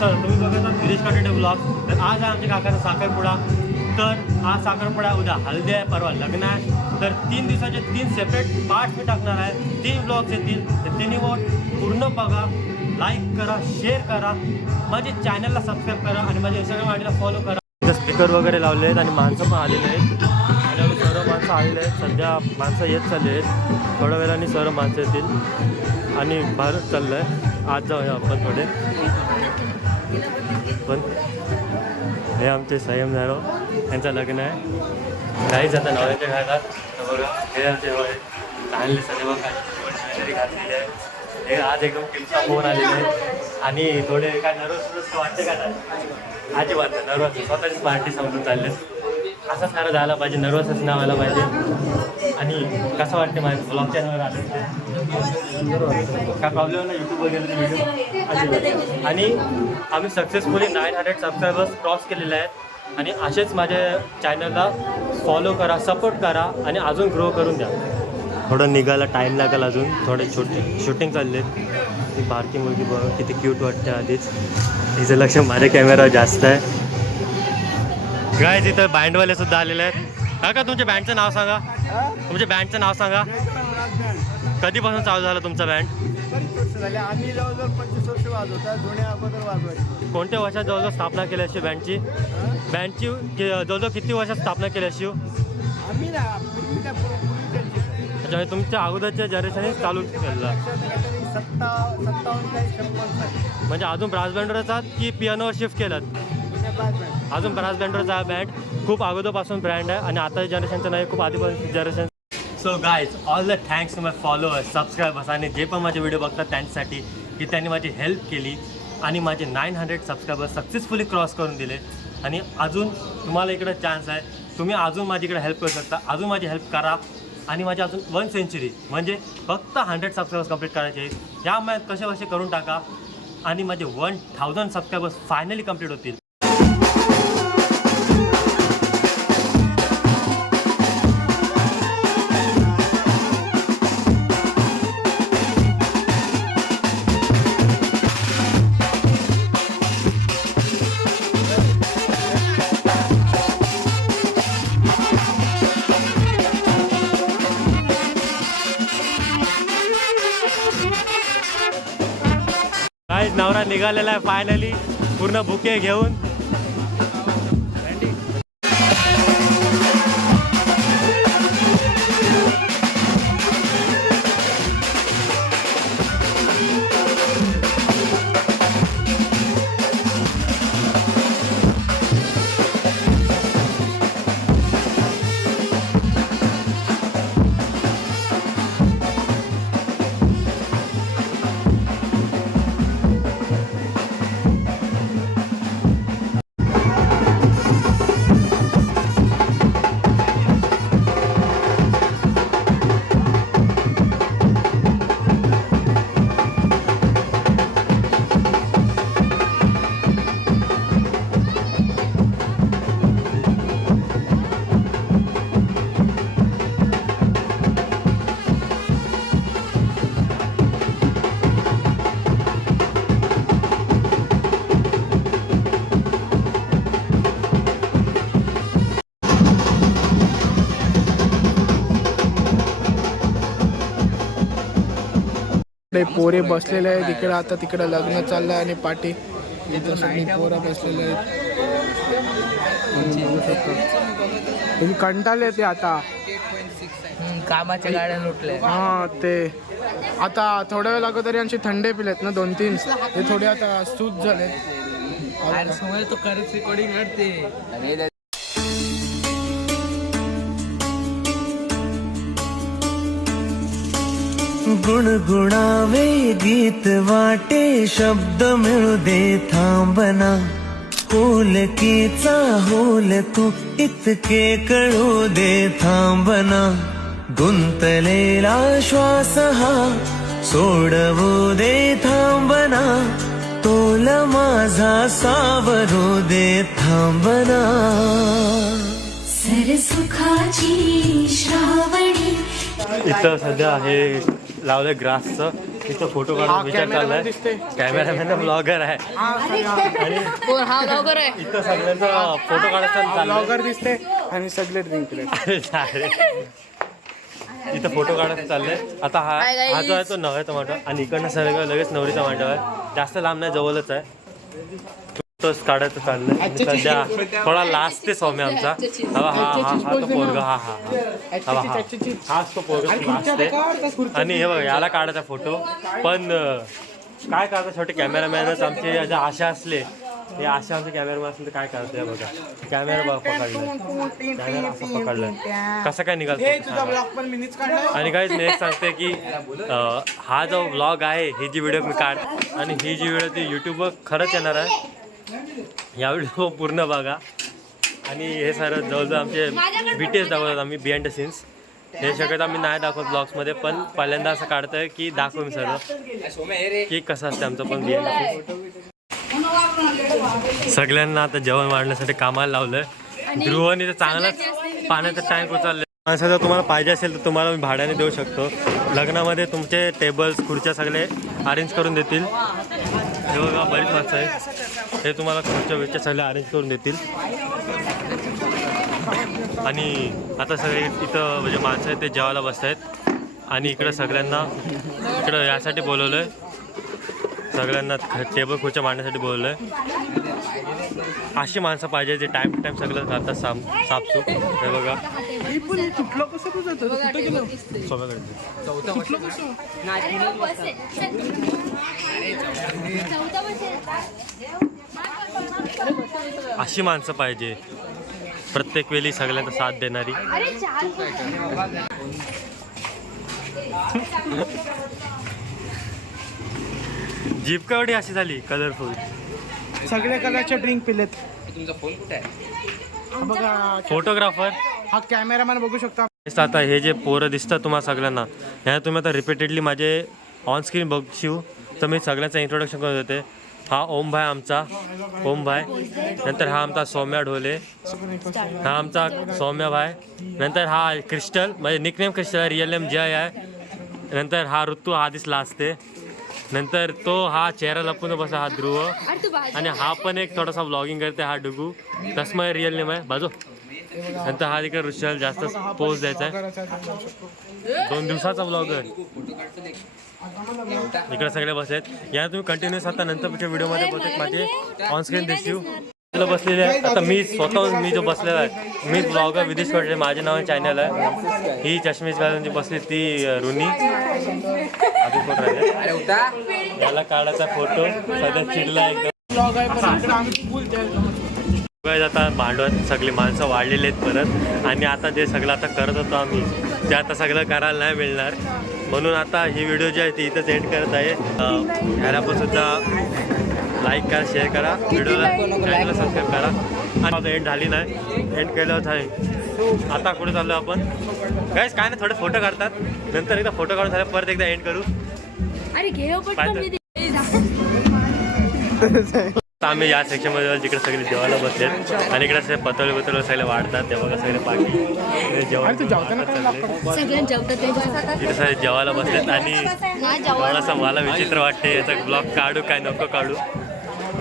चल तुम्ही बघा गिरीश काटेटे ब्लॉग. तर आज आहे आमच्या काकाचा साखरपुडा. तर आज साखरपुडा, उद्या हल्दी आहे, परवा लग्न आहे. तर 3 दिवसाचे 3 सेपरेट पार्ट मी टाकणार आहे. 3 ब्लॉग्स येतील. तर तिन्ही पूर्ण बघा, लाईक करा, शेअर करा, माझ्या चॅनलला सबस्क्राईब करा आणि माझ्या इंस्टाग्राम आयडीला फॉलो करा. इथं स्पीकर वगैरे लावले आहेत आणि माणसं पण आलेले आहेत आणि सर्व माणसं आलेले आहेत. सध्या माणसं येत चालले आहेत. थोड्या वेळाने सर्व माणसं येतील आणि भारत चाललं आहे. आज जाऊया आपण थोडे. पण हे आमचे संयम झालो, यांचं लग्न आहे. काहीच आता नवऱ्याच्या घालतात. बघा हे आमचे वय चांगले सर्व काहीतरी घातलेले आहे. हे आज एकदम टिमचा फोन आलेले आहे आणि थोडे काय नर्वस वाटते का नाही? अजिबात नर्वस, स्वतःचीच पार्टी समजून चालले. असं सारं झालं पाहिजे, नर्वसच नाही व्हायला पाहिजे. आणि कसं वाटते माझ्या ब्लॉग चॅनलवर आले काय प्रॉब्लेम नाही, यूट्यूब वगैरे व्हिडिओ. आणि आम्ही सक्सेसफुली 900 सबस्क्रायबर्स क्रॉस केलेले आहेत. आणि असेच माझ्या चॅनलला फॉलो करा, सपोर्ट करा आणि अजून ग्रो करून द्या. थोडं निघायला टाईम लागेल, अजून थोडे शूटिंग चालले. ती बारकी मुलगी बघ किती क्यूट वाटते आधीच. तिचं लक्ष माझ्या कॅमेरावर जास्त आहे. काय तिथं बँडवाले सुद्धा आलेले आहेत. काका तुमच्या बँडचं नाव सांगा. तुमच्या बँडचं नाव सांगा. कधीपासून चालू झालं तुमचा बँड? आम्ही जवळजवळ 25 वर्ष वाजवता. जुन्या अगोदर वाजवायची. कोणत्या वर्षात जवळजवळ स्थापना केली अशी बँडची? बँडची जवळजवळ किती वर्षात स्थापना केली अशी? आम्ही ना म्हणजे तुमच्या अगोदरच्या जनरेशनने चालू केलं. 57 म्हणजे अजून ब्रास बँडवरच आहात की पियानोवर शिफ्ट केलात? अजून ब्रास बँडवरचा हा बँड खूप अगोदरपासून ब्रँड आहे आणि आता जनरेशनचं नाही, खूप आधीपासून generation. So guys, all the thanks to my followers, subscribers आणि जे पण माझे व्हिडिओ बघतात त्यांच्यासाठी की त्यांनी माझी हेल्प केली आणि माझे 900 सबस्क्रायबर्स सक्सेसफुली क्रॉस करून दिले. आणि अजून तुम्हाला इकडे चान्स आहे, तुम्ही अजून माझी इकडे हेल्प करू शकता. अजून माझी हेल्प करा आणि माझी अजून 1 सेंचुरी म्हणजे फक्त 100 सबस्क्रायबर्स कंप्लीट करायचे आहेत. या महिन्यात कसे करून टाका आणि माझे 1000 सबस्क्रायबर्स फायनली कंप्लीट होतील. नवरा निघालेला आहे फायनली पूर्ण बुके घेऊन. पोरे बसलेले आहेत इकडे. आता तिकडे लग्न चाललं आणि पाठी इथं सगळी पोरं बसलेले आहेत. बघू शकतो तुम्ही, कंटाळले ते आता कामाच्या गाड्या लुटल्या. हां ते आता थोड्या वेळ अगोदर यांचे थंडे पिलेत ना 2-3, ते थोडे आता सूज झाले. समज तो करत रेकॉर्डिंग करते. गुणगुणावे गीत वाटे शब्द मिळू दे थांबना. होलकीचा होल तू इतके कळू दे थांबना. गुंतलेला श्वास हा सोडवू दे थांबना. तोल माझा सावरू दे थांबना. सरसुखाची श्रावणी. इथं सध्या हे लावलंय ग्रासचं इथं फोटो काढून विचार चाललाय. कॅमेरामॅन ब्लॉगर आहे आणि हा ब्लॉगर आहे. इथं सगळ्यांचा फोटो काढायचा चाललाय. ब्लॉगर दिसते आणि सगळे ड्रिंक पिलेत. इथं फोटो काढायचं चाललंय. आता हा जो आहे तो नव्याचा मांडव आणि इकडनं सगळं लगेच नवरीचा मांडव आहे. जास्त लांब नाही, जवळच आहे. फोटोज काढायचं चाललंय. सध्या थोडा लास्ट ते सौम्य आमचा. हा तो पोरगा हाच तो पोरगा लास्ट आहे. आणि हे बघा याला काढायचा फोटो. पण काय करतात छोटे कॅमेरामॅनच आमचे ज्या आशा असले हे आशा आमचे कॅमेरामॅन असले तर काय करते बघा. कॅमेरा बघा पकडलाय, कॅमेरा असं पकडलाय, कसं काय निघाल. आणि काहीच मी एक सांगते की हा जो व्लॉग आहे, ही जी व्हिडिओ मी काढ आणि ही जी व्हिडिओ ती यूट्यूबवर खरंच येणार आहे. या व्हिडिओ पूर्ण बघा. आणि हे सारं जवळजवळ आमचे BTS दाखवतात आम्ही, बिहाइंड द सीन्स. हे शक्यतो आम्ही नाही दाखवत ब्लॉग्समध्ये, पण पहिल्यांदा असं काढतोय की दाखवू मी सर्व की कसं असतं आमचं पण बिहाइंड द सीन्स. सगळ्यांना आता जेवण वाढण्यासाठी कामाला लावलंय. ध्रुवने तर चांगलाच पाण्याचा टँक उचलले. माणसाचं तुम्हाला पाहिजे असेल तर तुम्हाला मी भाड्याने देऊ शकतो. लग्नामध्ये तुमचे टेबल्स खुर्च्या सगळे अरेंज करून देतील. हे बघा बरीच माणसं आहे, हे तुम्हाला खुर्च्या विर्च्या सगळे अरेंज करून देतील. आणि आता सगळे इथं म्हणजे माणसं आहेत ते जेवायला बसत आहेत. आणि इकडं सगळ्यांना इकडं यासाठी बोलवलं आहे, सगळ्यांना टेबल खुर्च्या मांडण्यासाठी बोलवलं आहे. अशी माणसं पाहिजे जे टाईम टू टाईम सगळं करतात साफसूफ. हे बघा अशी माणसं पाहिजे प्रत्येक वेळी सगळ्यांचा साथ देणारी. जीप का एवढी अशी झाली कलरफुल. सगळे कलरचे ड्रिंक पिलेत. तुमचा फोन कुठे आहे? बघा फोटोग्राफर हा कॅमेरामॅन बघू शकता. आता हे जे पोरं दिसतात तुम्हाला सगळ्यांना, ह्या तुम्ही आता रिपीटेडली माझे ऑनस्क्रीन बघशीव तर मी सगळ्यांचं इंट्रोडक्शन करत होते. हा ओम भाई आमचा, ओम भाई. नंतर हा आमचा सौम्या ढोले, हा आमचा सौम्या भाई. नंतर हा क्रिस्टल, म्हणजे निकनेम क्रिस्टल आहे, रिअल नेम जय आहे. नंतर हा ऋतू, हा दिसला असते. नंतर तो हा चेहरा लपून बसा, हा ध्रुव. आणि हा पण एक थोडासा व्लॉगिंग करते, हा डुगू. तसमा रिअल नेम आहे बाजू. नंतर हा तिकडे ऋषल, जास्त पोस्ट द्यायचा आहे. 2 दिवसाचा व्लॉग आहे. इकडे सगळे बसलेत. या तुम्ही कंटिन्यूस आता नंतरच्या व्हिडिओमध्ये बघत माझे ऑनस्क्रीन दिसू बसलेले आहे. आता मी स्वतः मी जो बसलेला आहे, मी ब्लॉगर विदेश कडले, माझे नाव चॅनल आहे. ही चष्मेश घालून जी बसली ती रुनी. याला काढायचा फोटो सध्या चिडला एकदम. आता भांडवत सगळी माणसं वाढलेली आहेत परत. आणि आता जे सगळं आता करत होतो आम्ही ते आता सगळं करायला नाही मिळणार. म्हणून आता ही व्हिडिओ जी आहे ती इथंच एंड करत आहे. ह्याला पण सुद्धा लाईक करा, शेअर करा, व्हिडिओला चॅनलला सबस्क्राईब करा. आणि एंड झाली नाही, एंड केलं आहे. आता कुठे चाललो आपण गाईस? काय नाही, थोडे फोटो काढतात, नंतर एकदा फोटो काढून झाले परत एकदा एंड करू. आम्ही या सेक्शनमध्ये जिकडे सगळे जेवायला बसलेत आणि इकडे सगळे पतळे सगळे वाढतात. ते बघा सगळे पाठी जेवण इथे सगळे जेवायला बसलेत. आणि थोडासा मला विचित्र वाटते याचा ब्लॉग काढू काय नको काढू,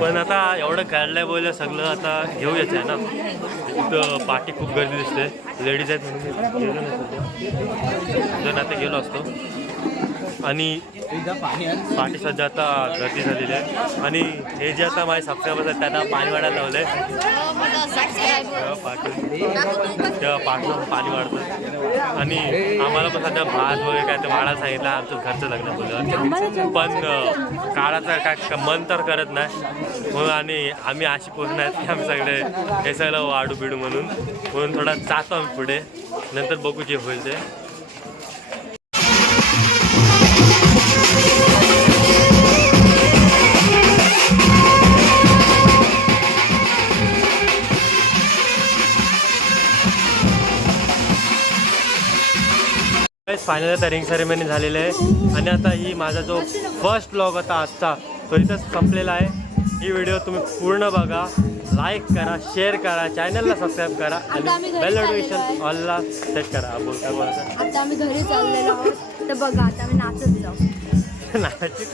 पण आता एवढं काढलंय बोललं सगळं आता घेऊयाच आहे ना. इथं पाठी खूप गर्दी दिसते, लेडीज आहेत म्हणून गेलो नाही जर आता गेलो असतो. आणि पाठी सध्या आता गर्दी झालेली आहे. आणि हे जे आता माझे सबस्क्रायबर्स आहेत त्यांना पाणी वाढायला लावलं आहे. तेव्हा पाठवून पाणी वाढतं. आणि आम्हाला पण सध्या भात वगैरे काय ते वाढायला सांगितलं. आमचं घरचं लग्न बोललं, पण काळाचं काय मन तर करत नाही म्हणून. आणि आम्ही अशी पोचणार आहेत की आम्ही सगळे हे सगळं वाढू बिडू म्हणून थोडा जातो आम्ही पुढे. नंतर बघू जे होईल ते. फायनल आता रिंग सेरेमनी झालेलं आहे. आणि आता ही माझा जो फर्स्ट ब्लॉग होता आजचा तो इथंच संपलेला आहे. ही व्हिडिओ तुम्ही पूर्ण बघा, लाईक करा, शेअर करा, चॅनलला सबस्क्राईब करा आणि बेल नोटिफिकेशन ऑलला सेट करा. बोलता आता आम्ही घरी चाललेलो आहोत तर बघा आता आम्ही नाचत जाऊ. नावाची